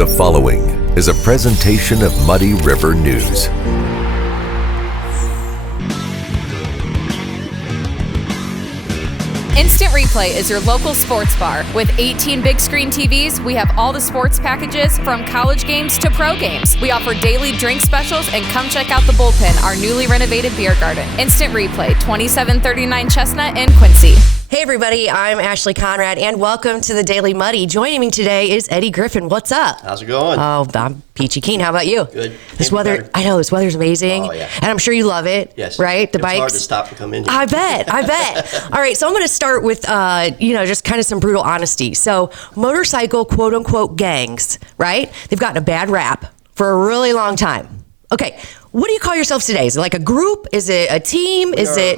The following is a presentation of Muddy River News. Instant Replay is your local sports bar. With 18 big screen TVs, we have all the sports packages from college games to pro games. We offer daily drink specials, and come check out the Bullpen, our newly renovated beer garden. Instant Replay, 2739 Chestnut in Quincy. Hey everybody, I'm Ashley Conrad, and welcome to the Daily Muddy. Joining me today is Eddie Griffin. What's up? How's it going? Oh, I'm peachy keen. How about you? Good. This weather, I know this weather's amazing. Oh, yeah. And I'm sure you love it. Yes. Right? The It's bikes. hard to stop and come in here. I bet. All right, so I'm going to start with, just kind of some brutal honesty. So motorcycle quote unquote gangs, right? They've gotten a bad rap for a really long time. Okay. What do you call yourselves today? Is it like a group? Is it a team?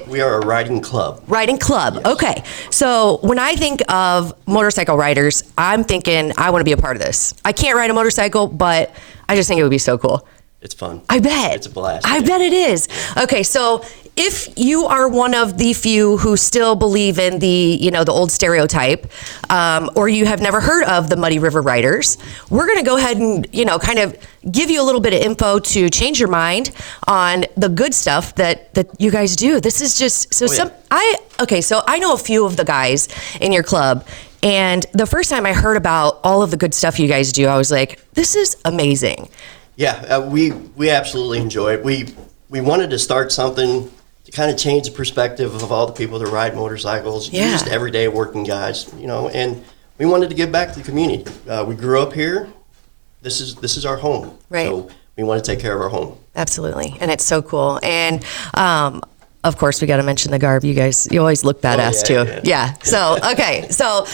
We are a riding club. Riding club. Yes. Okay. So when I think of motorcycle riders, I'm thinking I want to be a part of this. I can't ride a motorcycle, but I just think it would be so cool. It's fun. I bet. It's a blast. I bet it is. Okay, so if you are one of the few who still believe in the old stereotype, or you have never heard of the Muddy River Riders, we're going to go ahead and, kind of give you a little bit of info to change your mind on the good stuff that you guys do. This is just, so I know a few of the guys in your club. And the first time I heard about all of the good stuff you guys do, I was like, this is amazing. Yeah, we absolutely enjoy it. We wanted to start something to kind of change the perspective of all the people that ride motorcycles, Yeah. just everyday working guys, and we wanted to give back to the community. We grew up here. This is our home. Right. So we want to take care of our home. Absolutely. And it's so cool. And, of course, we got to mention the garb. You always look badass too. Yeah. So, okay. So,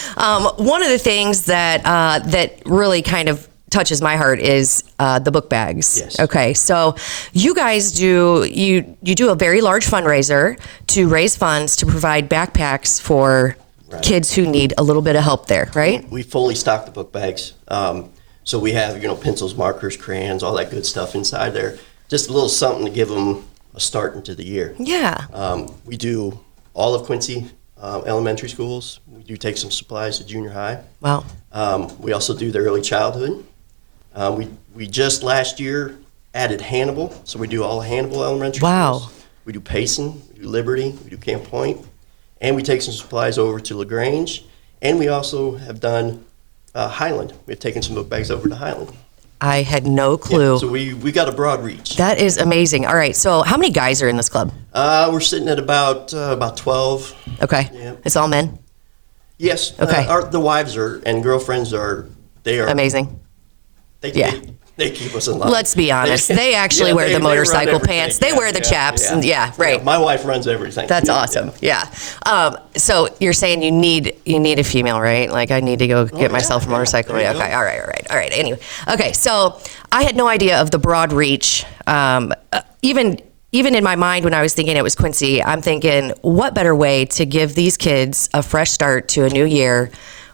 one of the things that really kind of touches my heart is the book bags. Yes. Okay. So you guys do a very large fundraiser to raise funds to provide backpacks for kids who need a little bit of help there, right? We fully stock the book bags. So we have, pencils, markers, crayons, all that good stuff inside there. Just a little something to give them a start into the year. Yeah. We do all of Quincy elementary schools. We do take some supplies to junior high. Wow. We also do the early childhood. We just last year added Hannibal, so we do all Hannibal elementary schools. We do Payson, we do Liberty, we do Camp Point, and we take some supplies over to LaGrange, and we also have done Highland. We've taken some book bags over to Highland. I had no clue. Yeah, so we got a broad reach. That is amazing. All right. So how many guys are in this club? We're sitting at about 12. Okay. Yeah. It's all men? Yes. Okay. The wives and girlfriends are amazing. They keep us in line. Let's be honest. They actually wear the motorcycle pants. They wear the chaps. And right. Yeah, my wife runs everything. That's awesome. Yeah. So you're saying you need a female, right? Like I need to go get myself a motorcycle. There you Okay. go. All right. Anyway. Okay. So I had no idea of the broad reach. Even in my mind, when I was thinking it was Quincy, I'm thinking, what better way to give these kids a fresh start to a new year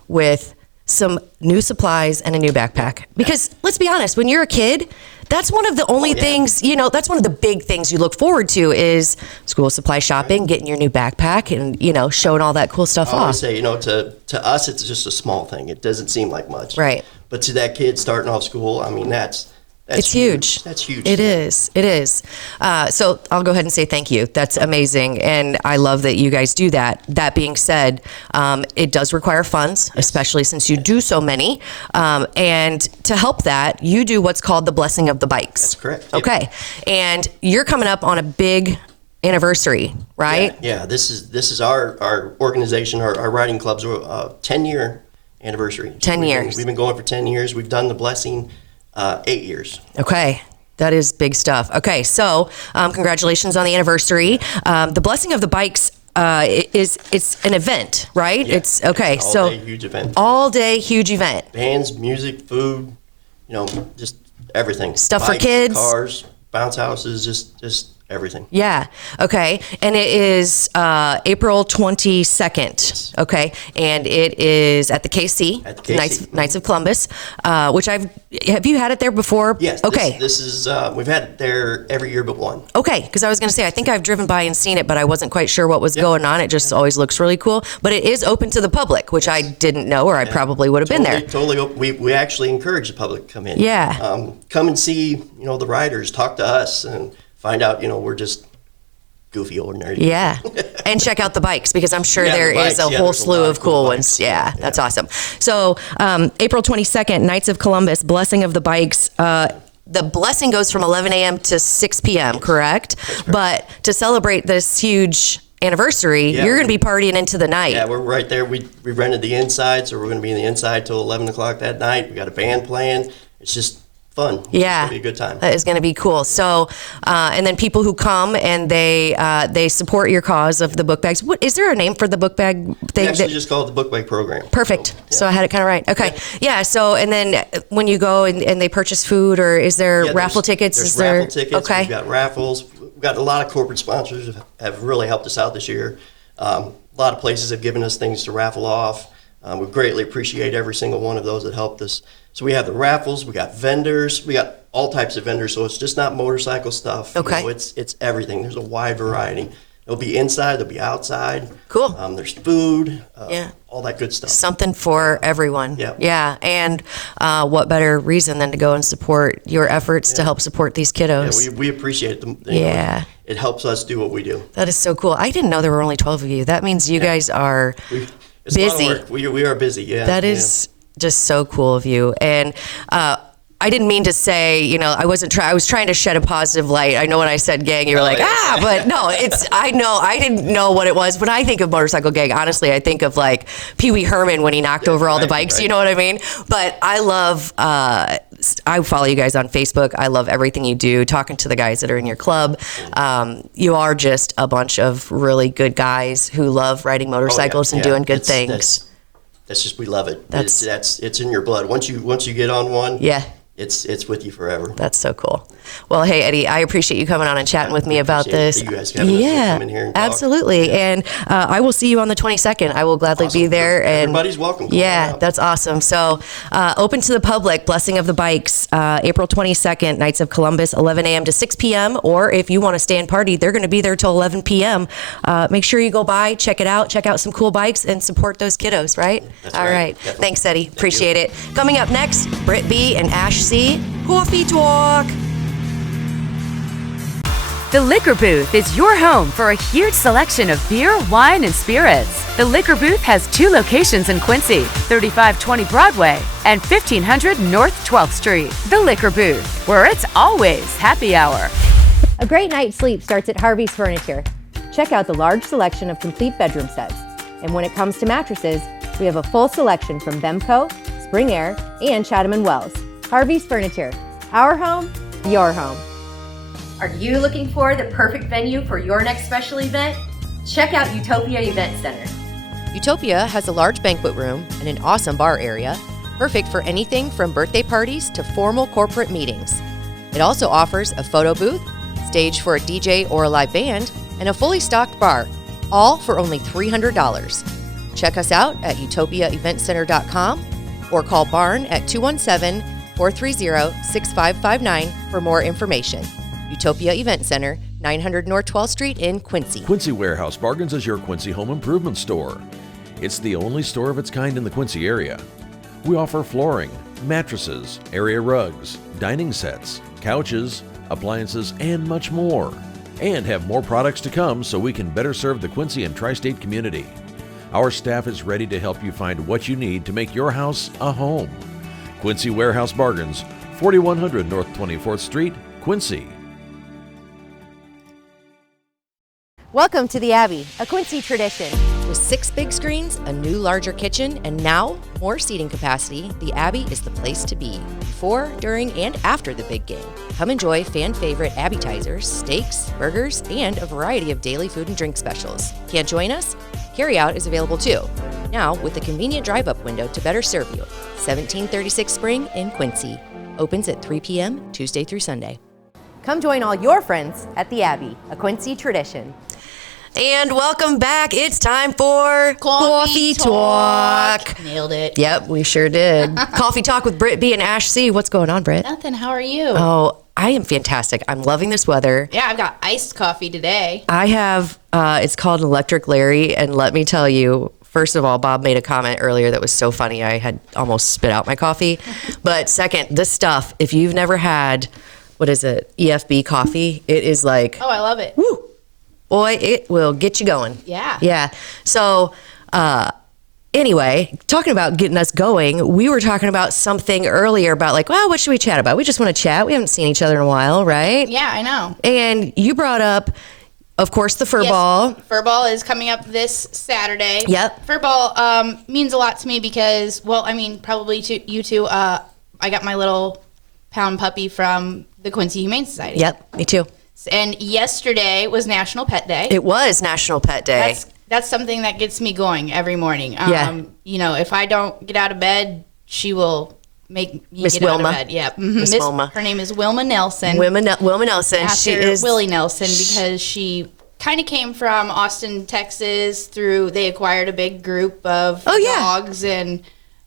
with some new supplies and a new backpack? Because let's be honest, when you're a kid, that's one of the only things, that's one of the big things you look forward to is school supply shopping, getting your new backpack and, showing all that cool stuff I off. always say, to us, it's just a small thing. It doesn't seem like much. Right. But to that kid starting off school, I mean, that's It's huge. That's huge. It is. So I'll go ahead and say thank you. That's amazing. And I love that you guys do that. That being said, it does require funds, especially since you do so many. And to help that, you do what's called the Blessing of the Bikes. That's correct. Yep. Okay. And you're coming up on a big anniversary, right? Yeah. This is our organization, our riding club's 10-year anniversary. 10 years. We've been going for 10 years. We've done the Blessing 8 years. Okay. That is big stuff. Okay. So, congratulations on the anniversary. The Blessing of the Bikes, it's an event, right? Yeah. It's okay. All day, huge event. All day, huge event. Bands, music, food, just everything. Stuff Bikes, for kids. Cars, bounce houses, just everything. Yeah. Okay. And it is April 22nd. Yes. Okay. And it is at the KC. At the KC. Knights of Columbus, which have you had it there before? Yes. Okay. This is, we've had it there every year but one. Okay. Because I was going to say, I think I've driven by and seen it, but I wasn't quite sure what was going on. It just always looks really cool. But it is open to the public, which I didn't know, or I probably would have been there. Totally. We actually encourage the public to come in. Yeah. Come and see, the riders, talk to us, and find out, we're just goofy, ordinary. Yeah. And check out the bikes, because I'm sure there is a whole slew of cool ones. Yeah, that's awesome. So April 22nd, Knights of Columbus, Blessing of the Bikes. The blessing goes from 11 a.m. to 6 p.m., correct? But to celebrate this huge anniversary, you're going to be partying into the night. Yeah, we're right there. We rented the inside, so we're going to be in the inside till 11 o'clock that night. We got a band playing. It's just fun. Yeah. It's going to be a good time. That is going to be cool. So, and then people who come and they support your cause of the book bags. What is there a name for the book bag thing? We actually just call it the book bag program. Perfect. So I had it kind of right. Okay. Yeah. So, and then when you go and they purchase food, or is there raffle tickets? There's is there raffle tickets. Okay. We've got raffles. We've got a lot of corporate sponsors have really helped us out this year. A lot of places have given us things to raffle off. We greatly appreciate every single one of those that helped us. So we have the raffles, we got vendors, we got all types of vendors. So it's just not motorcycle stuff. Okay. It's everything. There's a wide variety. There'll be inside, there'll be outside. Cool. There's food, all that good stuff. Something for everyone. Yeah. Yeah. And what better reason than to go and support your efforts to help support these kiddos? Yeah, we appreciate them. It helps us do what we do. That is so cool. I didn't know there were only 12 of you. That means you guys are It's busy. A lot of work. We are busy, yeah. That is just so cool of you. And I didn't mean to say, I was trying to shed a positive light. I know when I said gang, you were like, but no, I didn't know what it was. When I think of motorcycle gang, honestly, I think of like Pee Wee Herman when he knocked over all the bikes, you know what I mean? But I love, I follow you guys on Facebook. I love everything you do, talking to the guys that are in your club. You are just a bunch of really good guys who love riding motorcycles and doing good things. That's just, we love it. It's in your blood. Once you get on one, it's with you forever. That's so cool. Well, hey, Eddie, I appreciate you coming on and chatting with me about this. You guys having us come in here and talk. Absolutely. And I will see you on the 22nd. I will gladly be there. And everybody's welcome. Yeah, that's awesome. So open to the public, Blessing of the Bikes, April 22nd, Knights of Columbus, 11 a.m. to 6 p.m. Or if you want to stay and party, they're going to be there till 11 p.m. Make sure you go by, check it out, check out some cool bikes, and support those kiddos, right? That's All right. Definitely. Thanks, Eddie. Appreciate it. Coming up next, Britt B and Ash C. Coffee Talk. The Liquor Booth is your home for a huge selection of beer, wine, and spirits. The Liquor Booth has 2 locations in Quincy, 3520 Broadway and 1500 North 12th Street. The Liquor Booth, where it's always happy hour. A great night's sleep starts at Harvey's Furniture. Check out the large selection of complete bedroom sets. And when it comes to mattresses, we have a full selection from Bemco, Spring Air, and Chatham & Wells. Harvey's Furniture, our home, your home. Are you looking for the perfect venue for your next special event? Check out Utopia Event Center. Utopia has a large banquet room and an awesome bar area, perfect for anything from birthday parties to formal corporate meetings. It also offers a photo booth, stage for a DJ or a live band, and a fully stocked bar, all for only $300. Check us out at utopiaeventcenter.com or call Barn at 217-430-6559 for more information. Utopia Event Center, 900 North 12th Street in Quincy. Quincy Warehouse Bargains is your Quincy home improvement store. It's the only store of its kind in the Quincy area. We offer flooring, mattresses, area rugs, dining sets, couches, appliances, and much more. And have more products to come so we can better serve the Quincy and tri-state community. Our staff is ready to help you find what you need to make your house a home. Quincy Warehouse Bargains, 4100 North 24th Street, Quincy. Welcome to the Abbey, a Quincy tradition. With 6 big screens, a new larger kitchen, and now more seating capacity, the Abbey is the place to be before, during, and after the big game. Come enjoy fan favorite appetizers, steaks, burgers, and a variety of daily food and drink specials. Can't join us? Carryout is available too. Now with a convenient drive-up window to better serve you. 1736 Spring in Quincy. Opens at 3 p.m. Tuesday through Sunday. Come join all your friends at the Abbey, a Quincy tradition. And welcome back. It's time for Coffee Talk. Nailed it. Yep, we sure did. Coffee Talk with Brittany and Ashley. What's going on, Britt? Nothing. How are you? Oh, I am fantastic. I'm loving this weather. Yeah, I've got iced coffee today. I have, it's called Electric Larry, and let me tell you, first of all, Bob made a comment earlier that was so funny. I had almost spit out my coffee. But second, this stuff, if you've never had, what is it, EFB coffee, it is like, Oh, I love it. woo, boy, it will get you going. Yeah. Yeah. So, anyway, talking about getting us going, we were talking about something earlier about like, well, what should we chat about? We just want to chat. We haven't seen each other in a while, right? Yeah, I know. And you brought up, of course, the fur ball. Fur ball is coming up this Saturday. Yep. Fur ball means a lot to me because, well, I mean, probably to you too. I got my little pound puppy from the Quincy Humane Society. Yep, me too. And yesterday was National Pet Day. It was National Pet Day. That's something that gets me going every morning. Yeah. You know, if I don't get out of bed, she will make me Miss get Wilma. out of bed. Yeah. Miss Wilma. Her name is Wilma Nelson. Wilma Nelson. After She is Willie Nelson, because she kind of came from Austin, Texas. They acquired a big group of dogs, and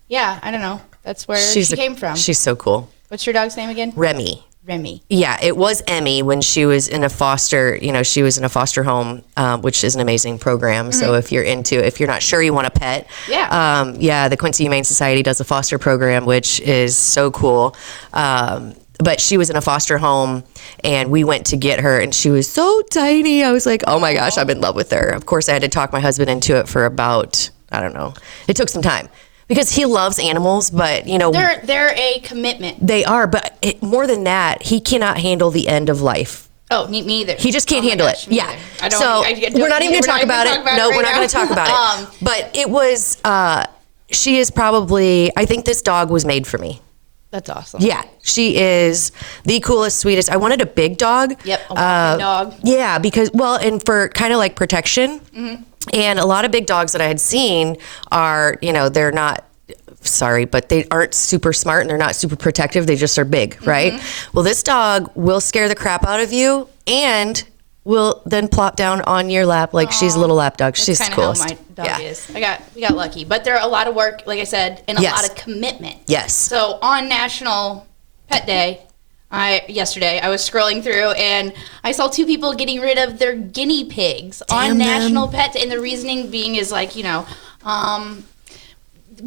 yeah, I don't know. That's where she came from. She's so cool. What's your dog's name again? Remy. Remy. Yeah, it was Emmy when she was in a foster, she was in a foster home, which is an amazing program. So if you're not sure you want a pet, the Quincy Humane Society does a foster program, which is so cool. But she was in a foster home and we went to get her and she was so tiny. I was like, oh my gosh, I'm in love with her. Of course, I had to talk my husband into it for about, I don't know. It took some time. Because he loves animals, but, They're a commitment. They are, but more than that, he cannot handle the end of life. Oh, me neither. He just can't handle it. Yeah. I don't, so we're not even going to talk about it. No, we're not going to talk about it. But it was, she is probably, I think this dog was made for me. That's awesome. Yeah, she is the coolest, sweetest. I wanted a big dog. Yep, a walking dog. Yeah, because, and for kind of like protection. Mm-hmm. And a lot of big dogs that I had seen are, they're not, but they aren't super smart and they're not super protective. They just are big, right? Mm-hmm. Well, this dog will scare the crap out of you and will then plop down on your lap like she's a little lap dog. She's the coolest. That's kind of how my dog is. We got lucky, but they're a lot of work, like I said, and a lot of commitment. Yes. So on National Pet Day, yesterday I was scrolling through and I saw two people getting rid of their guinea pigs on National Pet Day, and the reasoning being is like, we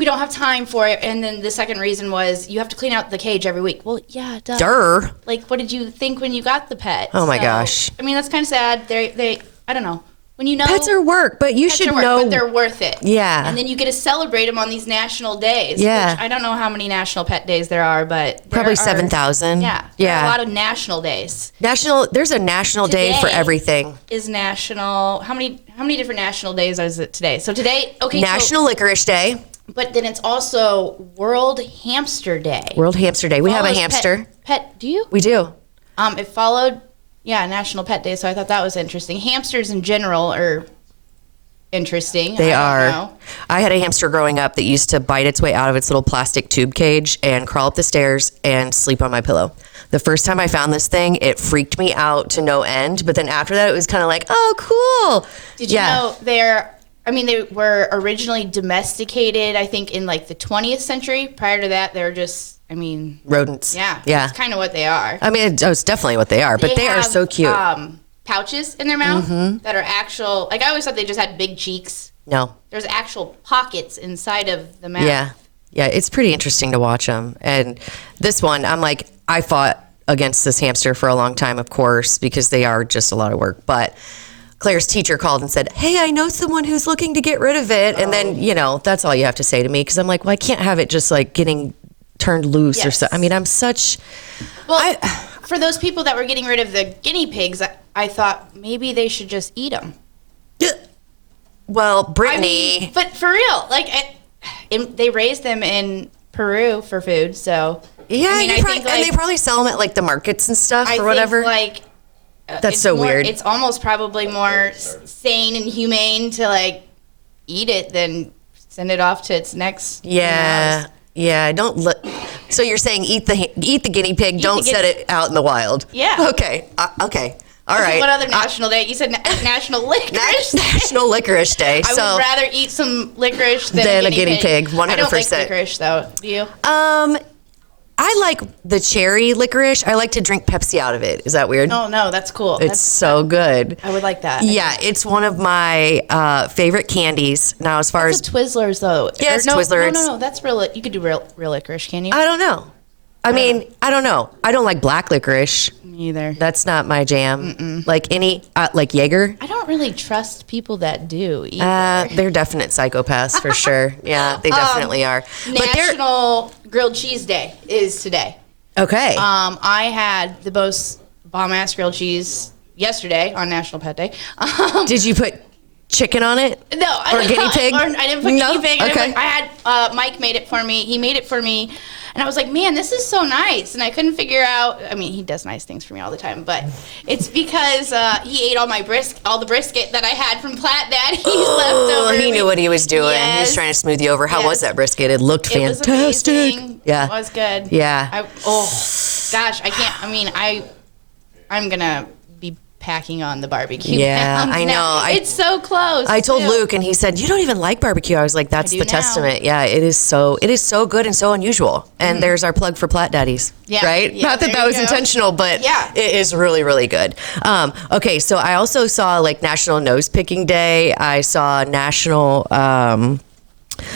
don't have time for it. And then the second reason was you have to clean out the cage every week. Well, yeah, duh. Durr. Like, what did you think when you got the pet? Oh my gosh. I mean, that's kind of sad. They I don't know. When pets are work, but you should know. But they're worth it. Yeah. And then you get to celebrate them on these national days. Yeah. Which I don't know how many national pet days there are, but probably 7,000. Yeah. There are a lot of national days. There's a national day for everything. Is national. How many different national days is it today? So today, National Licorice Day. But then it's also World Hamster Day. World Hamster Day. We have a hamster. Pet, do you? We do. It followed, National Pet Day, so I thought that was interesting. Hamsters in general are interesting. They are. I had a hamster growing up that used to bite its way out of its little plastic tube cage and crawl up the stairs and sleep on my pillow. The first time I found this thing, it freaked me out to no end. But then after that, it was kind of like, oh, cool. Did you know they were originally domesticated, I think, in like the 20th century. Prior to that, they were just, rodents. Yeah. Yeah. That's kind of what they are. It's definitely what they are, but they are so cute. Pouches in their mouth that are actual, like I always thought they just had big cheeks. No. There's actual pockets inside of the mouth. Yeah. Yeah, it's pretty interesting to watch them. And this one, I fought against this hamster for a long time, of course, because they are just a lot of work. But Claire's teacher called and said, hey, I know someone who's looking to get rid of it. And then, that's all you have to say to me. Because I'm like, well, I can't have it just like getting turned loose or so. I'm such... Well, for those people that were getting rid of the guinea pigs, I thought maybe they should just eat them. Well, Brittany... but for real, they raised them in Peru for food, so... Yeah, I think and they probably sell them at like the markets and stuff or whatever. That's so weird. It's almost probably more sane and humane to eat it than send it off to its next. Yeah. Yeah, don't look. So you're saying eat the guinea pig, don't set it out in the wild. Yeah. Okay. Okay. All right. What other national day? You said National Licorice Day. National Licorice Day. I would rather eat some licorice than a guinea pig. 100%. I don't like licorice though. Do you? I like the cherry licorice. I like to drink Pepsi out of it. Is that weird? Oh no, that's cool. It's so good. I would like that. Yeah, it's one of my favorite candies. Now, as far as Twizzlers though. Yeah, it's Twizzlers. No, that's real. You could do real licorice, can you? I don't know. I mean, I don't know. I don't like black licorice. Me either. That's not my jam. Like like Jaeger. I don't really trust people that do either. They're definite psychopaths for sure. Yeah, they definitely are. National Grilled Cheese Day is today. Okay. I had the most bomb-ass grilled cheese yesterday on National Pet Day. Did you put chicken on it? No, or guinea pig? I didn't put guinea pig. Okay. I had Mike made it for me. He made it for me. And I was like, man, this is so nice. And I couldn't figure out, I mean, he does nice things for me all the time, but it's because he ate all the brisket that I had from Platt Daddy's leftover. He knew what he was doing. Yes. He was trying to smooth you over. How was that brisket? It looked fantastic. Was amazing. Yeah. It was good. Yeah. Gosh, I can't, I mean, I'm going to be packing on the barbecue. Yeah, I know. It's so close. I told Luke, and he said, "You don't even like barbecue." I was like, "That's the testament." Yeah, it is so good and so unusual. And there's our plug for Platt Daddies. Yeah. Right? Yeah, Not that was intentional, but it is really, really good. Okay, so I also saw like National Nose Picking Day. I saw National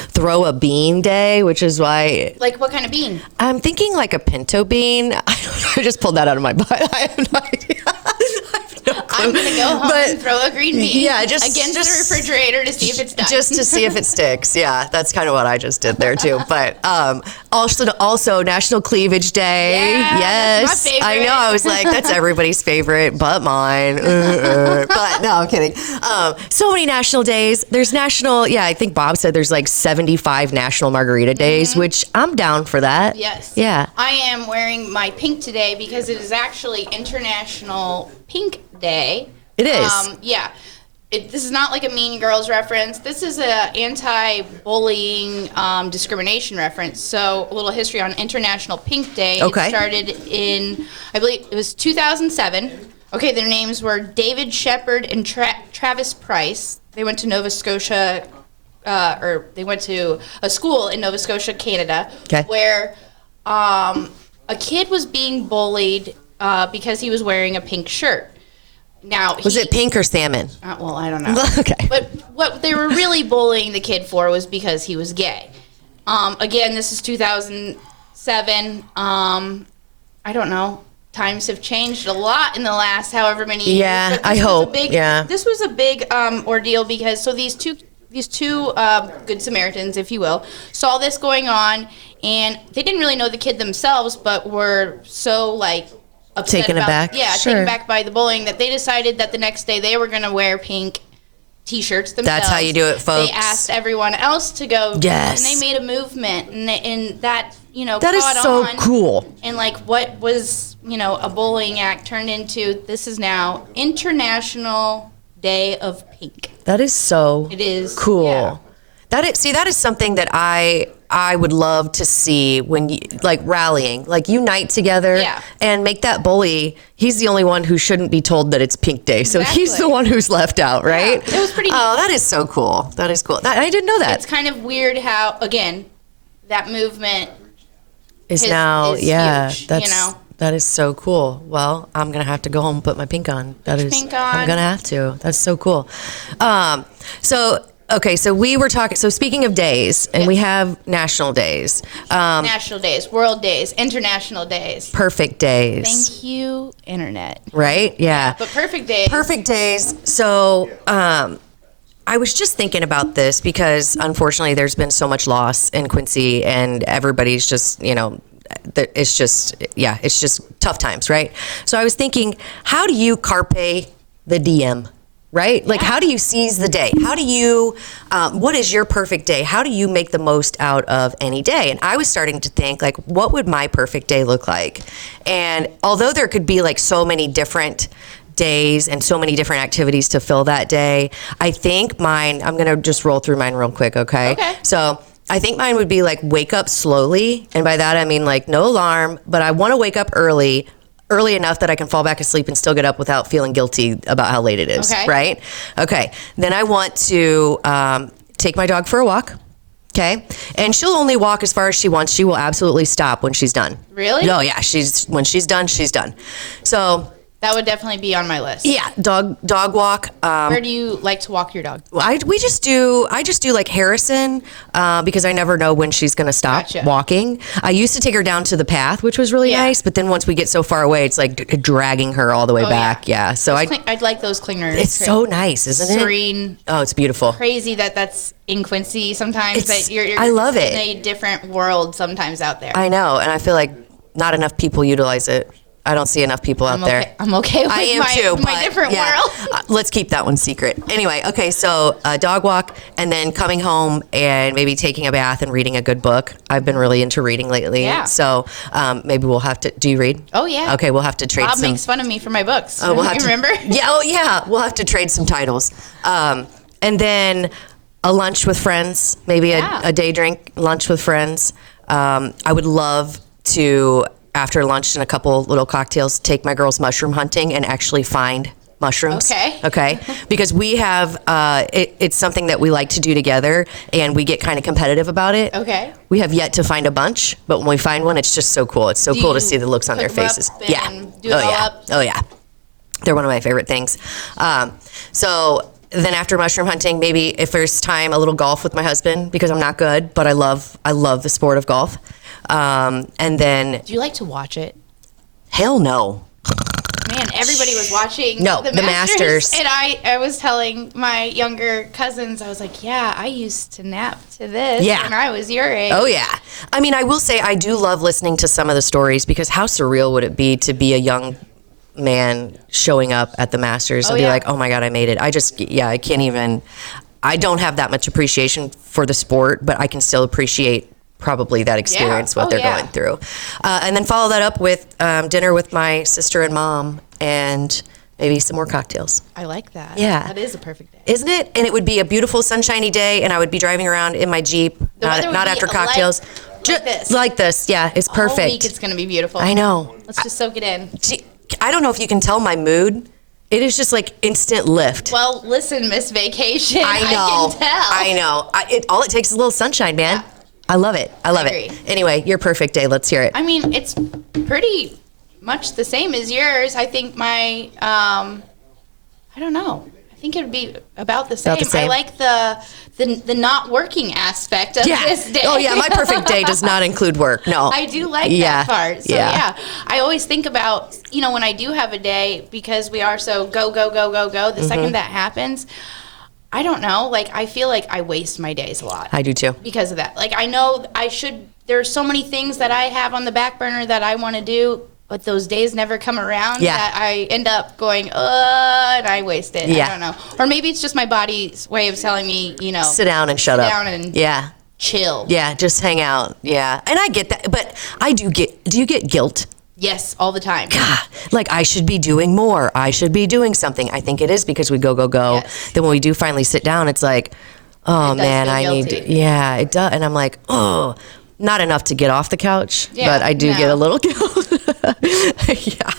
Throw a Bean Day, which is why. Like what kind of bean? I'm thinking like a pinto bean. I just pulled that out of my butt. I have no idea. I'm going to go home and throw a green bean against the refrigerator to see if it's done. Just to see if it sticks. Yeah, that's kind of what I just did there too. But also National Cleavage Day. Yeah, yes. that's my favorite. I know. I was like, that's everybody's favorite but mine. But no, I'm kidding. So many national days. There's I think Bob said there's like 75 National Margarita Days, which I'm down for that. Yes. Yeah. I am wearing my pink today because it is actually International Pink Day. It is. Yeah. This is not like a Mean Girls reference. This is a anti-bullying discrimination reference. So a little history on International Pink Day. Okay. It started in, I believe it was 2007. Okay, their names were David Shepard and Travis Price. They went to Nova Scotia, or they went to a school in Nova Scotia, Canada, where a kid was being bullied because he was wearing a pink shirt. Now, was it pink or salmon? Well, I don't know. Okay. But what they were really bullying the kid for was because he was gay. Again, this is 2007. I don't know. Times have changed a lot in the last however many years. Yeah, I hope. This was a big ordeal because these two Good Samaritans, if you will, saw this going on, and they didn't really know the kid themselves, but were so upset taken aback. Yeah, sure. taken aback by the bullying that they decided that the next day they were going to wear pink T-shirts themselves. That's how you do it, folks. They asked everyone else to go. Yes. And they made a movement, and that that is so cool. And what was a bullying act turned into, this is now International Day of Pink. That is so. It is cool. Yeah. That is something that I would love to see when you rallying, unite together and make that bully. He's the only one who shouldn't be told that it's Pink Day, so he's the one who's left out, right? Yeah, it was pretty neat. Oh, that is so cool. That is cool. I didn't know that. It's kind of weird how that movement is now huge, that's that is so cool. Well, I'm gonna have to go home and put my pink on. Pink on. I'm gonna have to. That's so cool. So we were talking. So speaking of days, and we have national days. National days, world days, international days. Perfect days. Thank you, internet. Right? Yeah. But perfect days. Perfect days. So I was just thinking about this because unfortunately there's been so much loss in Quincy, and everybody's just, it's just tough times, right? So I was thinking, how do you carpe the diem? Right? How do you seize the day? How do you, what is your perfect day? How do you make the most out of any day? And I was starting to think, what would my perfect day look like? And although there could be so many different days and so many different activities to fill that day, I think I'm going to just roll through mine real quick, okay? Okay. So I think mine would be like wake up slowly. And by that, I mean like no alarm, but I want to wake up early enough that I can fall back asleep and still get up without feeling guilty about how late it is. Okay. Right? Okay. Then I want to take my dog for a walk. Okay. And she'll only walk as far as she wants. She will absolutely stop when she's done. Really? No, yeah. When she's done, she's done. So That would definitely be on my list. yeah, dog walk. Where do you like to walk your dog? I just do like Harrison because I never know when she's going to stop Gotcha. walking. I used to take her down to the path, which was really nice. But then once we get so far away, it's like dragging her all the way back. Yeah. So I'd like those clingers. it's so nice, isn't it? Serene. Oh, it's beautiful. Crazy that's in Quincy sometimes. That you're I love in it. a different world sometimes out there. I know, and I feel like not enough people utilize it. I don't see enough people out there. I'm okay with I am my, too, my but different yeah. world. Let's keep that one secret. Anyway, okay, so dog walk and then coming home and maybe taking a bath and reading a good book. I've been really into reading lately. Yeah. So maybe we'll have to, do you read? Oh, yeah. Okay, we'll have to trade Bob some. makes fun of me for my books. We'll have you to, remember? Yeah, oh yeah. We'll have to trade some titles. And then a lunch with friends, maybe a day drink lunch with friends. I would love to, after lunch and a couple little cocktails, take my girls mushroom hunting and actually find mushrooms. Okay. Because we have, it's something that we like to do together and we get kind of competitive about it. Okay. We have yet to find a bunch, but when we find one, it's just so cool. It's so cool to see the looks on their cook 'em faces. up Yeah. and do it all up? Oh yeah. They're one of my favorite things. So then after mushroom hunting, maybe if there's time, a little golf with my husband because I'm not good, but I love the sport of golf. And then Do you like to watch it? hell no. Man, everybody was watching No, the the Masters. Masters. And I was telling my younger cousins, I was like, yeah, I used to nap to this Yeah. when I was your age. Oh yeah. I mean, I will say I do love listening to some of the stories because how surreal would it be to be a young man showing up at the Masters and be yeah. like, oh my God, I made it. I can't even, I don't have that much appreciation for the sport, but I can still appreciate probably that experience, what they're going through. And then follow that up with dinner with my sister and mom and maybe some more cocktails. I like that. Yeah. That is a perfect day. Isn't it? And it would be a beautiful sunshiny day and I would be driving around in my Jeep, weather would not be after like cocktails. this. Like this. Yeah, it's perfect. All week it's going to be beautiful. I know. Let's just soak it in. I don't know if you can tell my mood. It is just like instant lift. Well, listen, Miss Vacation. I know. can tell. I know. All it takes is a little sunshine, man. Yeah. I love it. I love agree. it. Anyway, your perfect day. Let's hear it. I mean, it's pretty much the same as yours. I think my, I don't know. I think it would be about the same. About the same. I like the not working aspect of this day. Oh yeah, my perfect day does not include work. No. I do like Yeah. that part. So yeah, I always think about, when I do have a day, because we are so go, go, go, go, go, the second that happens, I don't know, I feel like I waste my days a lot. I do too. Because of that. I know there's so many things that I have on the back burner that I want to do, but those days never come around that I end up going, and I waste it. Yeah. I don't know. Or maybe it's just my body's way of telling me, sit down and shut up. Sit down and chill. Yeah, just hang out. Yeah. And I get that, but do you get guilt? Yes, all the time. God, I should be doing more. I should be doing something. I think it is because we go, go, go. Yes. Then when we do finally sit down, it's like, oh It does man, feel I need guilty. to, yeah, it does. And I'm like, oh, not enough to get off the couch, but I do get a little guilt. Yeah.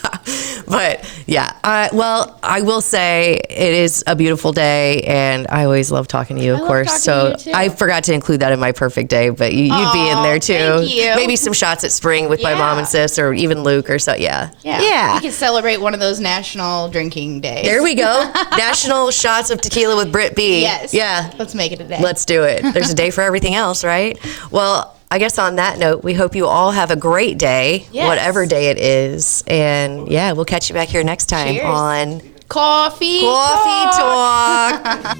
But yeah, I will say it is a beautiful day and I always love talking to you, of love course. talking So to you, too. I forgot to include that in my perfect day, but you'd be in there too. thank you. Maybe some shots at Spring with my mom and sis or even Luke or so. Yeah. We could celebrate one of those national drinking days. There we go. National shots of tequila with Britt B. Yes. Yeah. Let's make it a day. Let's do it. There's a day for everything else, right? Well, I guess on that note, we hope you all have a great day, whatever day it is. And yeah, we'll catch you back here next time Cheers. on Coffee Talk.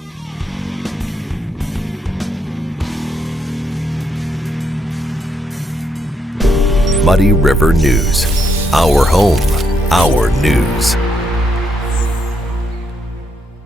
Muddy River News. Our home, our news.